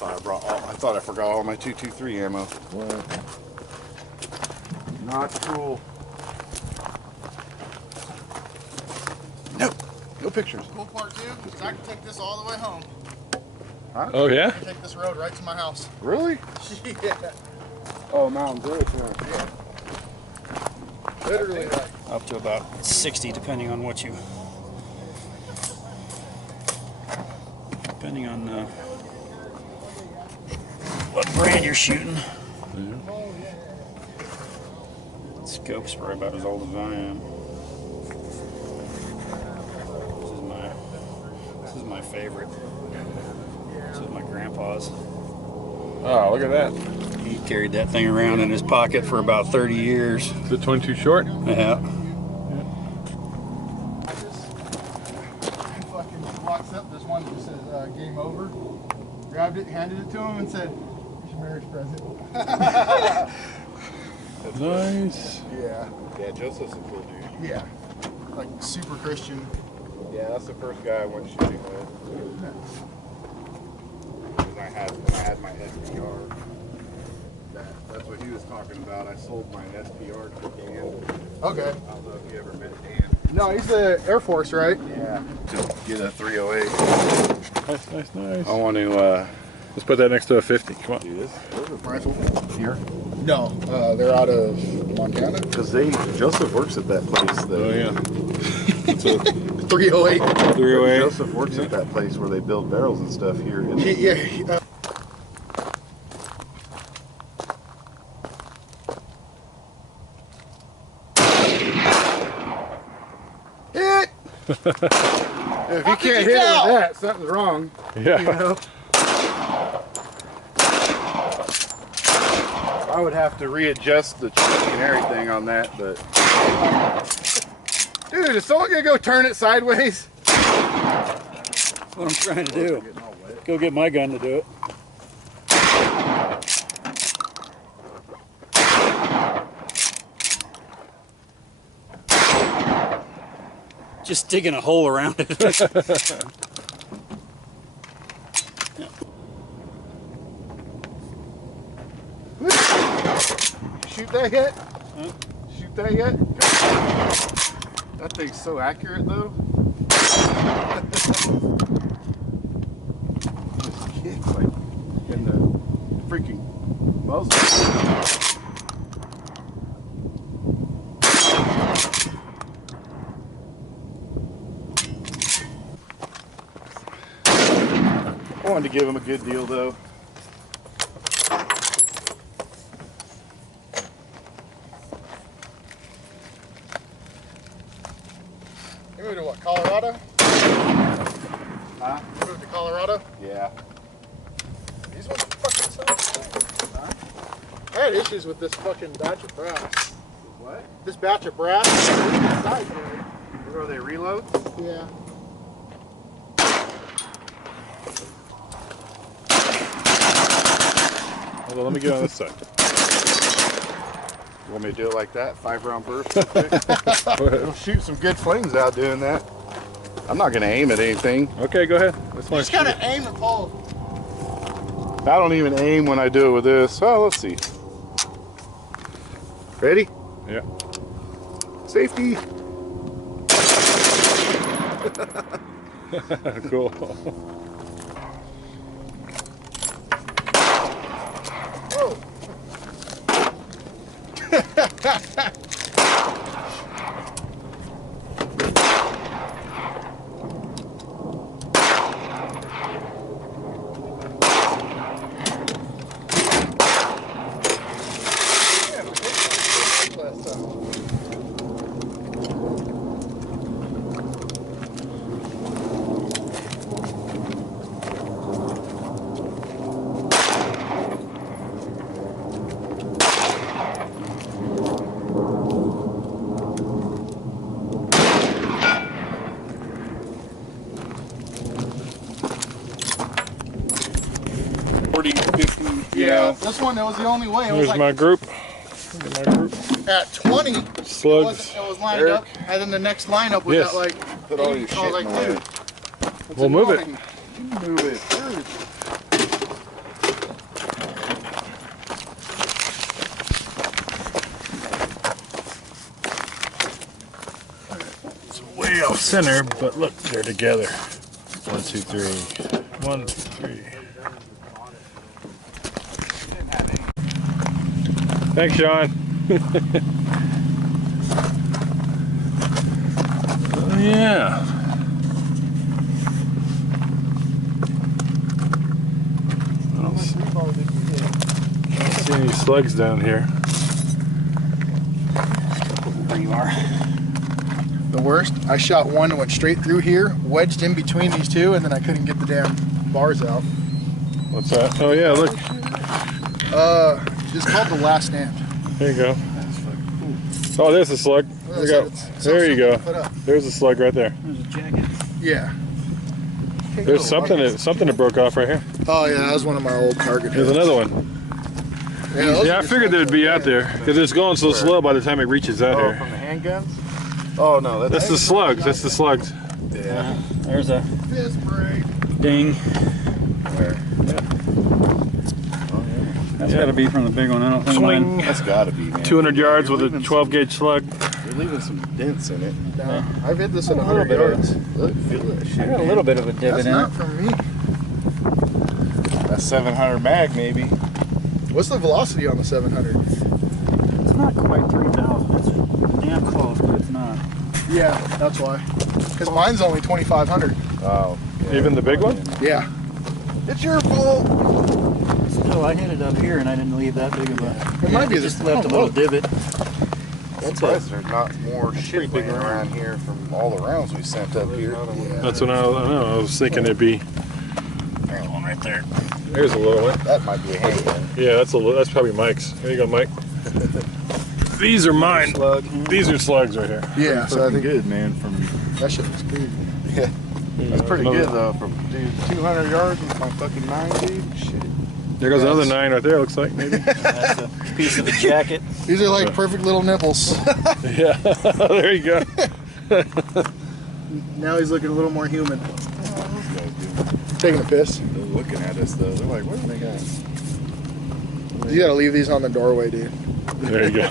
I thought I forgot all my 223 ammo. What? Not cool. No, no pictures. Cool part too is I can take this all the way home. Huh? Oh yeah? I can take this road right to my house. Really? Yeah. Oh, Mountain Village. Yeah. Literally like Up to about 60, depending on what you. Depending on what brand you're shooting. Scope's probably about as old as I am. This is my favorite. This is my grandpa's. Oh, look at that. He carried that thing around in his pocket for about 30 years. Is it 22 short? Yeah. I just fucking walks up. There's one that just says game over. Grabbed it, handed it to him, and said, "Here's your marriage present." Nice. Yeah. Yeah, Joseph's a cool dude. Yeah. Like super Christian. Yeah, that's the first guy I went shooting with. When I had my SPR. That's what he was talking about. I sold my SPR to Dan. Okay. I don't know if you ever met Dan. No, he's the Air Force, right? Yeah. To get a 308. Nice. I want to Let's put that next to a 50. Come on. do this. Rifle. Here. No, they're out of Montana. Because Joseph works at that place. Oh, yeah. 308. 308. Joseph works at that place where they build barrels and stuff here. Yeah. Hit! If you can't hit it with that, something's wrong. Yeah. You know? I would have to readjust the chuck and everything on that, but dude, is someone gonna go turn it sideways? That's what I'm trying to do. Go get my gun to do it. Just digging a hole around it. Shoot that yet? Huh? Shoot that yet? That thing's so accurate though. It's like in the freaking muzzle. I wanted to give him a good deal though. You moved to what, Colorado? Huh? You moved to Colorado? Yeah. These ones fucking suck. Huh? I had issues with this fucking batch of brass. What? This batch of brass. Where are they reload? Yeah. Hold on, let me get on this side. You want me to do it like that? 5-round burst? We'll shoot some good flames out doing that. I'm not going to aim at anything. Okay, go ahead. This one. Just kind of aim and pull. I don't even aim when I do it with this. Oh, let's see. Ready? Yeah. Safety. Cool. Whoa. Yeah, this one, that was the only way. It was Here's like my group. Here's my group. at 20, Slugs. it was lined up, and then the next lineup was Yes. at like Put all 80. your I was shit like, in the way. dude, We'll move it. Move it. off center, but look, they're together. 1, 2, 3. 1, 2, 3. Thanks, Sean. Oh, yeah. I don't see any slugs down here. There you are. The worst, I shot one that went straight through here, wedged in between these two, and then I couldn't get the damn bars out. What's that? Oh yeah, look. It's called The Last Stand. There you go. Oh, there's a slug. There you go. There's a slug right there. There's a jacket. Yeah. There's something that broke off right here. Oh yeah, that was one of my old target There's hits. another one. Yeah, Yeah, I figured they'd be out there because it's going so slow by the time it reaches out here. From the handguns? Oh no, That's the slugs. That's the slugs. Yeah. There's a Fist break. ding. Where? Oh yeah. That's got to be from the big one. I don't think mine. Swing. That's gotta be, man. 200 yards with a 12 gauge slug. You're leaving some dents in it. No, I've hit this at A little 100 bit yards. Look, feel that shit. I got a little bit of a divot That's in not it. from me. That's 700 mag, maybe. What's the velocity on the 700? It's not quite 3,000. It's damn close, but it's not. Yeah, that's why. Because mine's only 2,500. Oh. Yeah. Even the big one? Yeah. It's your fault. Still, I hit it up here and I didn't leave that big of a. It might be just this. left a little divot. I'm surprised there's not more shit laying around here from all the rounds we sent up here. Yeah. That's what I know. I was thinking it'd be. There's one right there. There's a little one. That might be a handgun. Yeah, that's probably Mike's. Here you go, Mike. These are mine. These are slugs right here. Yeah, so I think good, man. From that shit looks crazy. yeah, that's pretty good though. From dude, 200 yards with my fucking 9, dude. Shit. There goes another 9 right there. Looks like maybe. That's a piece of the jacket. These are like perfect little nipples. Yeah. There you go. Now he's looking a little more human. Those guys do. Taking a piss. They're looking at us though. They're like, what do they got? You gotta leave these on the doorway, dude. There you go.